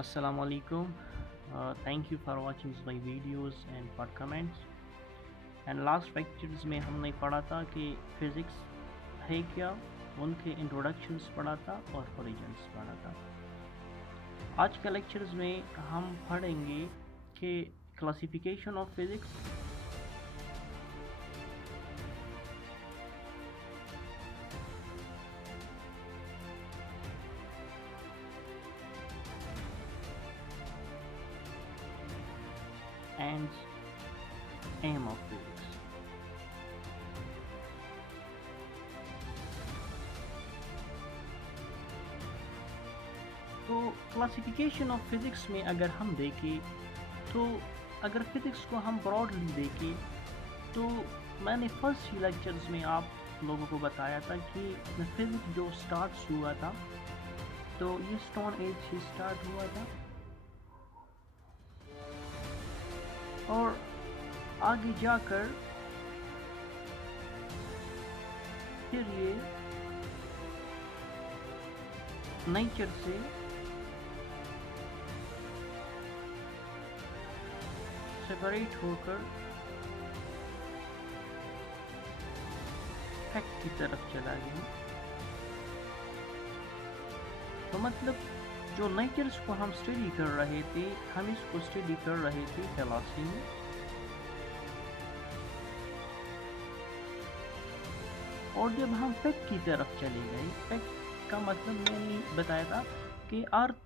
Assalamu alaikum. Thank you for watching my videos and for comments. And last lectures में हमने पढ़ा था कि फिज़िक्स है क्या, उनके इंट्रोडक्शंस पढ़ा था और ओरिजिन्स पढ़ा था। आज के लेक्चर्स में हम पढ़ेंगे कि classification of physics, and aim of physics. तो क्लासिफिकेशन ऑफ फिज़िक्स में अगर हम देखें तो अगर फिज़िक्स को हम ब्रॉडली देखें तो मैंने फर्स्ट लेक्चर्स में आप लोगों को बताया था कि फिज़िक्स जो स्टार्ट हुआ था तो ये स्टोन एज से स्टार्ट हुआ था और आगे जाकर फिर ये नेचर से सेपरेट होकर फैक्ट की तरफ चला गया। तो मतलब जो नेचर्स को हम स्टडी कर रहे थे, हम इसको स्टडी कर रहे थे फिलॉसफी में, और जब हम फैक्ट की तरफ चले गए, फैक्ट का मतलब मैंने बताया था कि अर्थ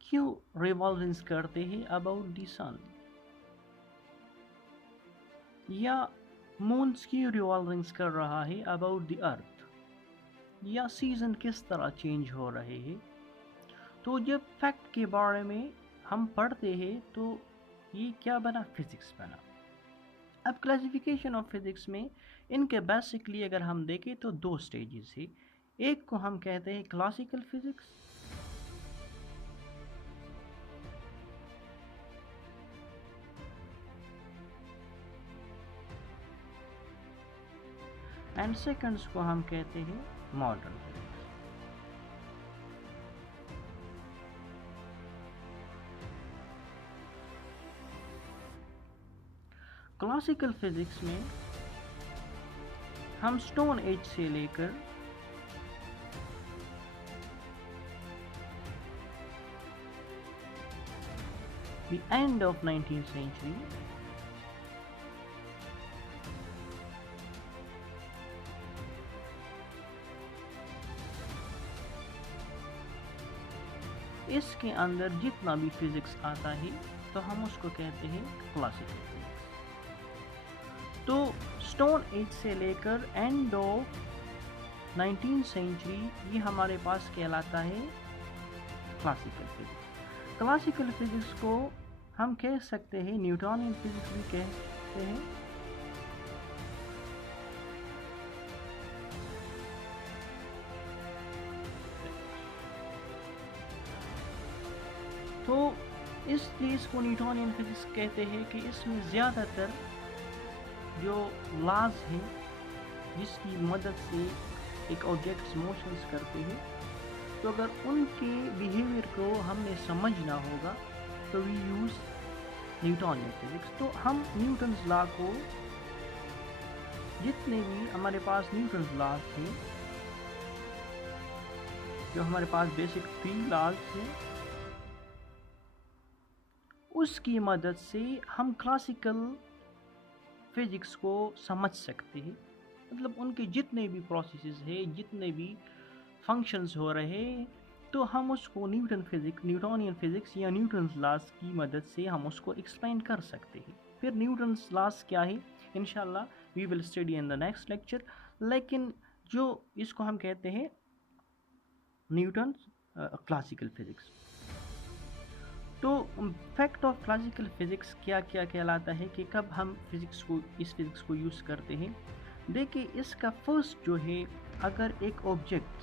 क्यों रिवॉल्विंग्स करते हैं अबाउट द सन, या मून्स क्यों रिवॉल्विंग्स कर रहा है अबाउट द अर्थ, या सीजन किस तरह चेंज हो रहे हैं। तो जब फैक्ट के बारे में हम पढ़ते हैं तो ये क्या बना, फिज़िक्स बना। अब क्लासिफिकेशन ऑफ फिज़िक्स में इनके बेसिकली अगर हम देखें तो दो स्टेजेस है। एक को हम कहते हैं क्लासिकल फिज़िक्स, एंड सेकंड्स को हम कहते हैं मॉडर्न फिज़िक्स। क्लासिकल फिज़िक्स में हम स्टोन एज से लेकर the end of 19th century इसके अंदर जितना भी फिज़िक्स आता है तो हम उसको कहते हैं क्लासिकल फिज़िक्स। तो स्टोन एज से लेकर एंड ऑफ 19th सेंचुरी ये हमारे पास कहलाता है क्लासिकल फिज़िक्स। क्लासिकल फिज़िक्स को हम कह सकते हैं न्यूटोनियन फिज़िक्स भी कहते हैं। तो इसलिए इसको न्यूटोनियन फिज़िक्स कहते हैं कि इसमें ज़्यादातर जो लॉज हैं जिसकी मदद से एक ऑब्जेक्ट्स मोशंस करते हैं, तो अगर उनके बिहेवियर को हमने समझना होगा तो वी यूज़ न्यूटोनियन फिज़िक्स। तो हम न्यूटन्स लॉ को, जितने भी हमारे पास न्यूटन्स लॉज थे, जो हमारे पास बेसिक 3 लॉज हैं, उसकी मदद से हम क्लासिकल फिज़िक्स को समझ सकते हैं। मतलब उनके जितने भी प्रोसेसेस हैं, जितने भी फंक्शंस हो रहे हैं, तो हम उसको न्यूटोनियन फिज़िक्स या न्यूटन्स लॉज की मदद से हम उसको एक्सप्लेन कर सकते हैं। फिर न्यूटन्स लॉज क्या है, इंशाल्लाह we will study in the next lecture. लेकिन जो इसको हम कहते हैं न्यूटन्स क्लासिकल फिज़िक्स। तो फैक्ट ऑफ क्लासिकल फिज़िक्स क्या क्या कहलाता है कि कब हम इस फिज़िक्स को यूज़ करते हैं। देखिए इसका फर्स्ट जो है, अगर एक ऑब्जेक्ट,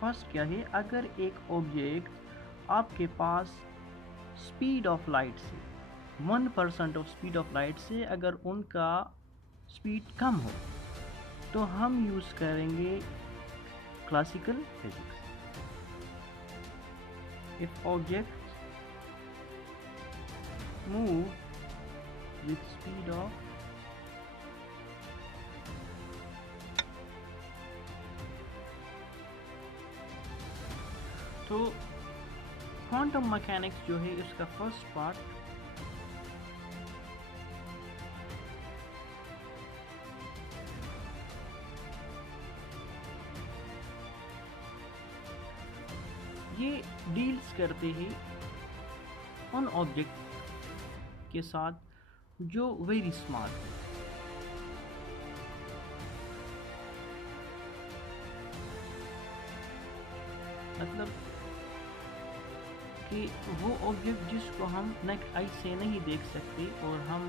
फर्स्ट क्या है, अगर एक ऑब्जेक्ट आपके पास स्पीड ऑफ लाइट से 1% ऑफ स्पीड ऑफ लाइट से अगर उनका स्पीड कम हो तो हम यूज़ करेंगे classical physics. if objects move with speed of तो क्वांटम मैकेनिक्स जो है इसका फर्स्ट पार्ट ये डील्स करते हैं उन ऑब्जेक्ट के साथ जो वेरी स्मॉल है। मतलब कि वो ऑब्जेक्ट जिसको हम नेक्ड आई से नहीं देख सकते और हम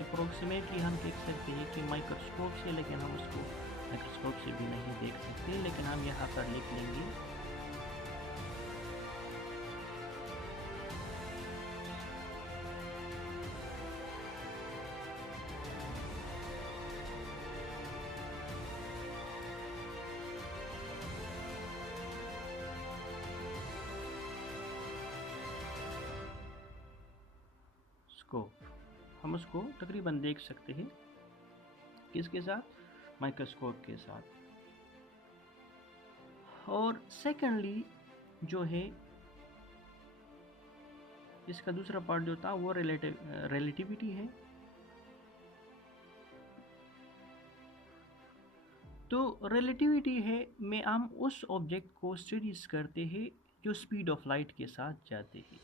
अप्रोक्सीमेटली हम देख सकते हैं कि माइक्रोस्कोप से, लेकिन हम उसको माइक्रोस्कोप से भी नहीं देख सकते, लेकिन हम यहाँ पर लिख लेंगे स्कोप। हम उसको तकरीबन देख सकते हैं किसके साथ, माइक्रोस्कोप के साथ। और सेकेंडली जो है इसका दूसरा पार्ट जो था वो रिलेटिविटी है। तो रिलेटिविटी है में हम उस ऑब्जेक्ट को स्टडीज करते हैं जो स्पीड ऑफ लाइट के साथ जाते हैं।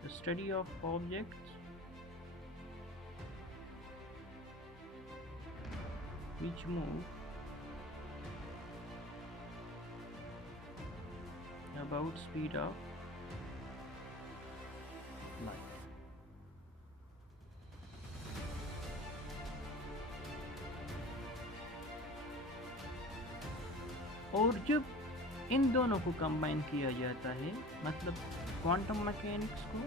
The study of objects which move about speed of light. और जब इन दोनों को कंबाइन किया जाता है, मतलब क्वांटम मैकेनिक्स को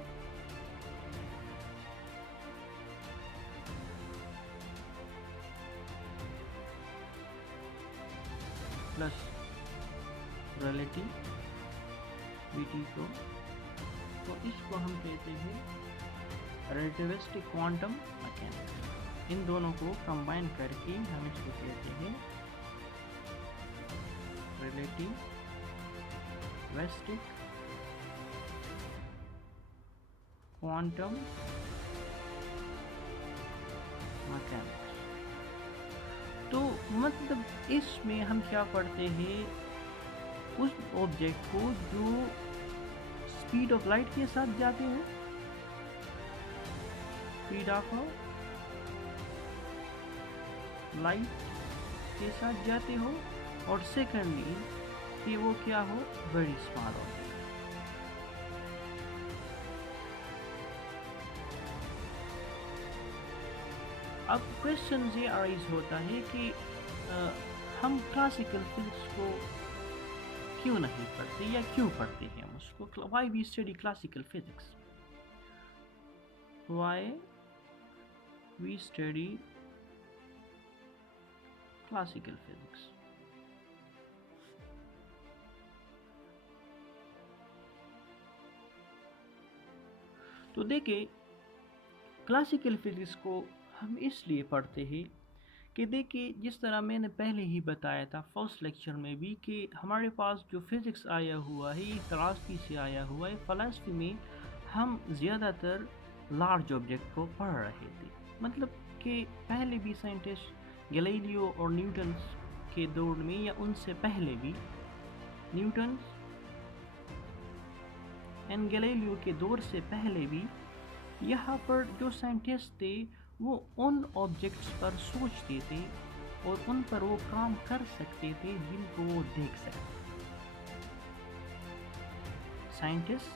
प्लस रिलेटिविटी को, तो इसको हम कहते हैं रिलेटिविस्टिक क्वांटम मैकेनिक्स। इन दोनों को कंबाइन करके हम इसको कहते हैं रिलेटिविस्टिक क्वांटम मैकेनिक्स। तो मतलब इसमें हम क्या पढ़ते हैं, उस ऑब्जेक्ट को जो स्पीड ऑफ लाइट के साथ जाते हो, स्पीड ऑफ लाइट के साथ जाते हो, और सेकेंडली कि वो क्या हो, वेरी स्मॉल ऑब्जेक्ट। अब क्वेश्चन ये अराइज होता है कि हम क्लासिकल फिजिक्स को क्यों नहीं पढ़ते या क्यों पढ़ते हैं हम उसको, why we study classical physics, why we study classical physics. तो देखिए क्लासिकल फिजिक्स को हम इसलिए पढ़ते हैं कि देखिए जिस तरह मैंने पहले ही बताया था फर्स्ट लेक्चर में भी कि हमारे पास जो फिज़िक्स आया हुआ है ये फिलॉसफी से आया हुआ है। फिलॉसफी में हम ज़्यादातर लार्ज ऑब्जेक्ट को पढ़ रहे थे, मतलब कि पहले भी साइंटिस्ट गैलीलियो और न्यूटन के दौर में या उनसे पहले भी, न्यूटन एंड गैलीलियो के दौर से पहले भी यहाँ पर जो साइंटिस्ट थे वो उन ऑब्जेक्ट्स पर सोचते थे और उन पर वो काम कर सकते थे जिनको वो देख सकते। साइंटिस्ट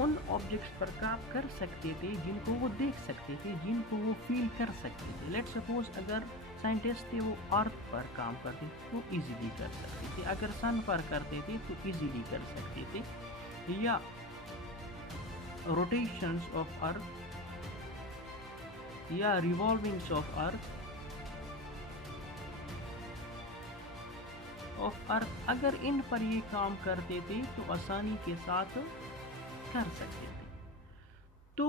उन ऑब्जेक्ट्स पर काम कर सकते थे जिनको वो देख सकते थे, जिनको वो फील कर सकते थे। लेट्स सपोज अगर साइंटिस्ट थे वो अर्थ पर काम करते तो इजीली कर सकते थे, अगर सन पर करते थे तो इजीली कर सकते थे, या रोटेशंस ऑफ अर्थ या रिवॉल्विंग्स ऑफ अर्थ ऑफ अर्थ, अगर इन पर ये काम करते थे तो आसानी के साथ कर सकते थे। तो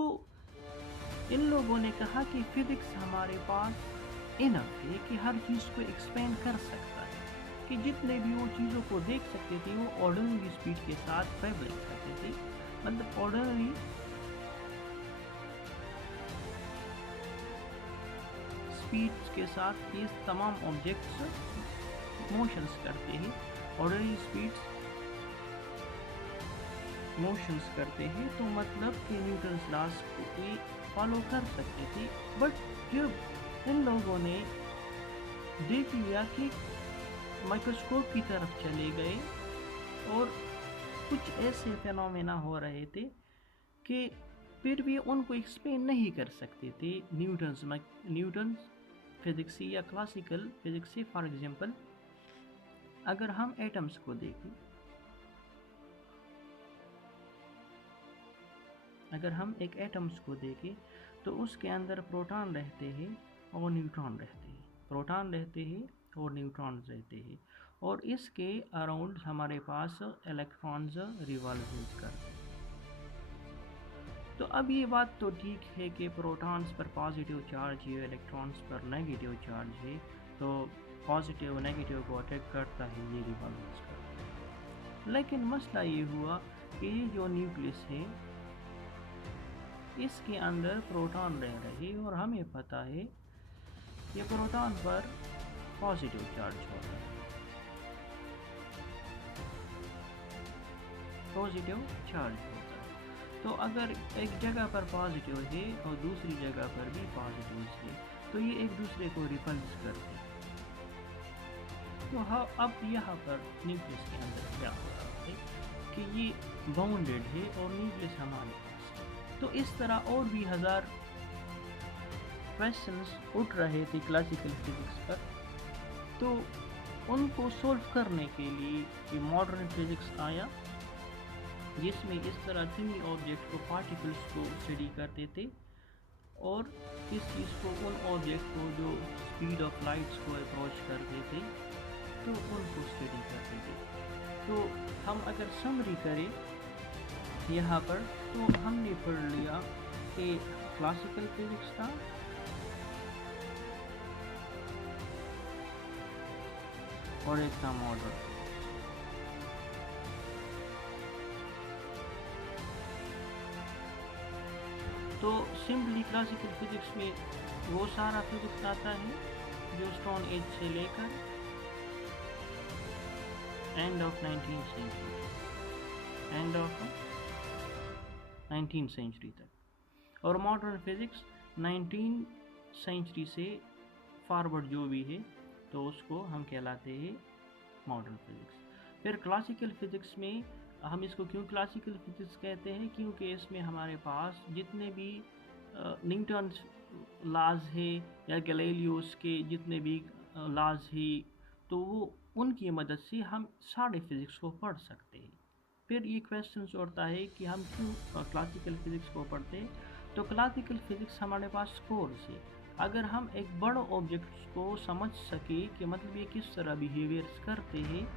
इन लोगों ने कहा कि फिजिक्स हमारे पास इनफ है कि हर चीज़ को एक्सपेंड कर सकता है, कि जितने भी वो चीज़ों को देख सकते थे वो ऑर्डिनरी स्पीड के साथ ट्रेवल करते थे, मतलब ऑर्डिनरी स्पीड के साथ ये तमाम ऑब्जेक्ट्स मोशंस करते हैं, ऑर्डिनरी स्पीड्स मोशंस करते हैं, तो मतलब कि न्यूटन्स लॉस को ये फॉलो कर सकते थे। बट जब इन लोगों ने देख लिया कि माइक्रोस्कोप की तरफ चले गए और कुछ ऐसे फेनोमेना हो रहे थे कि फिर भी उनको एक्सप्लेन नहीं कर सकते थे न्यूटन्स फिजिक्स से या क्लासिकल फिजिक्स से। फॉर एग्जांपल अगर हम एटम्स को देखें, अगर हम एक एटम्स को देखें तो उसके अंदर प्रोटॉन रहते हैं और न्यूट्रॉन रहते हैं, प्रोटॉन रहते हैं और न्यूट्रॉन रहते हैं, और इसके अराउंड हमारे पास इलेक्ट्रॉन्स रिवॉल्व करते हैं। तो अब ये बात तो ठीक है कि प्रोटॉन्स पर पॉजिटिव चार्ज है, इलेक्ट्रॉन्स पर नेगेटिव चार्ज है, तो पॉजिटिव नेगेटिव को अट्रैक्ट करता है, ये रिवॉल्व करता है। लेकिन मसला ये हुआ कि ये जो न्यूक्लियस है इसके अंदर प्रोटॉन रह रहे और हमें पता है कि प्रोटॉन पर पॉजिटिव चार्ज होता है, पॉजिटिव चार्ज होता है। तो अगर एक जगह पर पॉजिटिव है और दूसरी जगह पर भी पॉजिटिव है तो ये एक दूसरे को रिपल्स करते हैं। तो अब यहाँ पर न्यूक्लियस के अंदर क्या हो रहा है कि ये बाउंडेड है और न्यूक्लियस हमारे पास। तो इस तरह और भी हजार क्वेश्चंस उठ रहे थे क्लासिकल फिजिक्स पर, तो उनको सोल्व करने के लिए ये मॉडर्न फिजिक्स आया, जिसमें इस तरह थिनी ऑब्जेक्ट को, पार्टिकल्स को स्टडी करते थे और इस चीज़ को, उन ऑब्जेक्ट को जो स्पीड ऑफ लाइट्स को अप्रोच करते थे तो उनको स्टडी करते थे। तो हम अगर समरी करें यहाँ पर, तो हमने पढ़ लिया कि क्लासिकल फिजिक्स था, और एक था मॉडर्न। तो सिंपली क्लासिकल फिजिक्स में वो सारा फिजिक्स आता है जो स्टोन एज से लेकर एंड ऑफ 19th सेंचुरी तक, और मॉडर्न फिजिक्स 19th सेंचुरी से फॉरवर्ड जो भी है तो उसको हम कहलाते हैं मॉडर्न फिजिक्स। फिर क्लासिकल फिजिक्स में हम इसको क्यों क्लासिकल फिजिक्स कहते हैं, क्योंकि इसमें हमारे पास जितने भी न्यूटन लॉज है या गैलीलियोस के जितने भी लॉज है, तो वो उनकी मदद से हम सारे फिज़िक्स को पढ़ सकते हैं। फिर ये क्वेश्चन उठता है कि हम क्यों क्लासिकल फिज़िक्स को पढ़ते हैं। तो क्लासिकल फिज़िक्स हमारे पास कोर्स है, अगर हम एक बड़ा ऑब्जेक्ट को समझ सके कि मतलब ये किस तरह बिहेवियर्स करते हैं,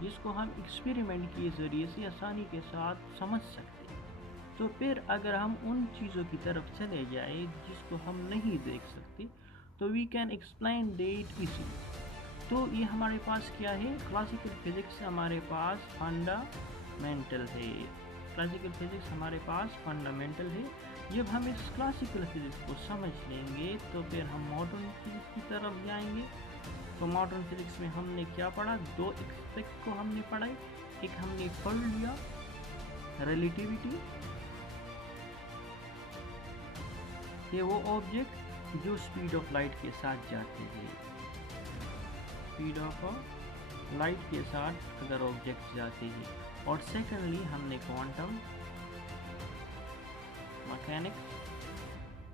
जिसको हम एक्सपेरिमेंट के ज़रिए से आसानी के साथ समझ सकते हैं, तो फिर अगर हम उन चीज़ों की तरफ चले जाए जिसको हम नहीं देख सकते, तो we can explain that easily. तो ये हमारे पास क्या है, क्लासिकल फिज़िक्स हमारे पास फंडामेंटल है, क्लासिकल फिज़िक्स हमारे पास फंडामेंटल है। जब हम इस क्लासिकल फिज़िक्स को समझ लेंगे तो फिर हम मॉडर्न फिज़िक्स की तरफ जाएंगे। तो मॉडर्न फिज़िक्स में हमने क्या पढ़ा, दो एस्पेक्ट को हमने पढ़ा। एक हमने पढ़ लिया रिलेटिविटी, ये वो ऑब्जेक्ट जो स्पीड ऑफ लाइट के साथ जाते हैं, स्पीड ऑफ लाइट के साथ अगर ऑब्जेक्ट जाते हैं। और सेकेंडली हमने क्वांटम मैकेनिक्स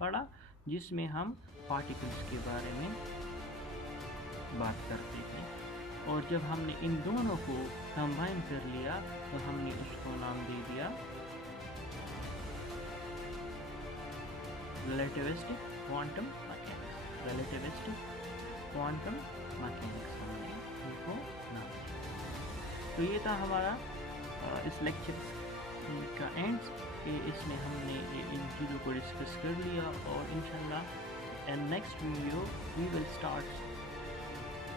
पढ़ा, जिसमें हम पार्टिकल्स के बारे में बात करते हैं। और जब हमने इन दोनों को कंबाइन कर लिया तो हमने उसको नाम दे दिया relativistic quantum mechanics. Relativistic quantum mechanics हमने इनको नाम दें। तो ये था हमारा इस लेक्चर का एंड्स कि इसमें हमने इन चीज़ों को डिस्कस कर लिया, और इंशाल्लाह in next video we will start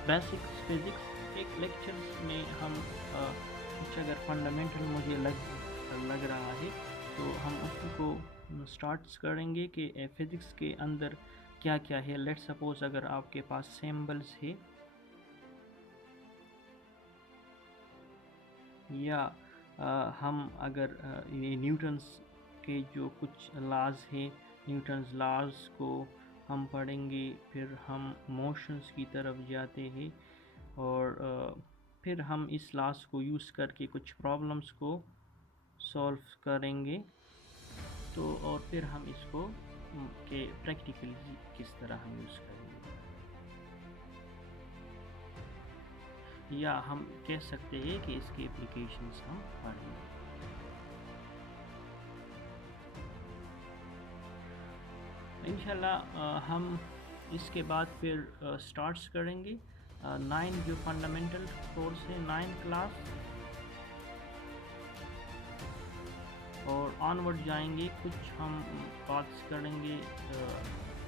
basics physics. एक लेक्चर्स में हम कुछ अगर फंडामेंटल मुझे लग रहा है तो हम उसी को स्टार्ट करेंगे कि फिज़िक्स के अंदर क्या क्या है। लेट सपोज अगर आपके पास सिंबल्स है या हम अगर न्यूटन्स के जो कुछ लॉज है, न्यूटन्स लॉज को हम पढ़ेंगे, फिर हम मोशंस की तरफ जाते हैं, और फिर हम इस लॉज को यूज़ करके कुछ प्रॉब्लम्स को सॉल्व करेंगे। तो और फिर हम इसको के प्रैक्टिकली किस तरह हम यूज़ करेंगे, या हम कह सकते हैं कि इसके एप्लीकेशंस हम पढ़ेंगे। इंशाल्लाह हम इसके बाद फिर स्टार्ट्स करेंगे 9 जो फंडामेंटल कोर्स है 9 क्लास, और ऑनवर्ड जाएंगे। कुछ हम बात करेंगे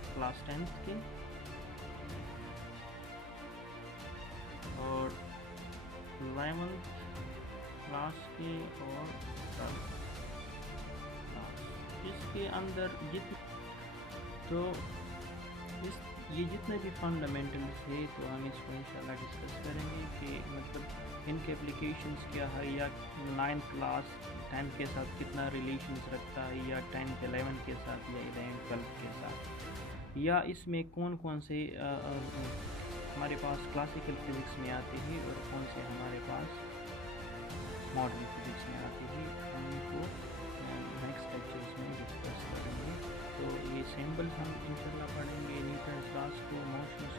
क्लास 10th के, और 11th क्लास के, और 12th क्लास। इसके अंदर तो ये जितने भी फंडामेंटल्स है तो हम इसको इंशाल्लाह डिस्कस करेंगे कि मतलब इनके एप्लीकेशंस क्या है, या 9 क्लास 10 के साथ कितना रिलेशंस रखता है, या 10 11 के साथ, या 11 12 के साथ, या इसमें कौन कौन से हमारे पास क्लासिकल फिज़िक्स में आते हैं और कौन से हमारे पास मॉडर्न फिज़िक्स में आते हैं। हम इनको नेक्स्ट लेक्चर्स में डिस्कस करेंगे। तो ये सिंबल्स हम इंशाल्लाह पढ़ेंगे, न्यूटन्स लॉज को, मोशंस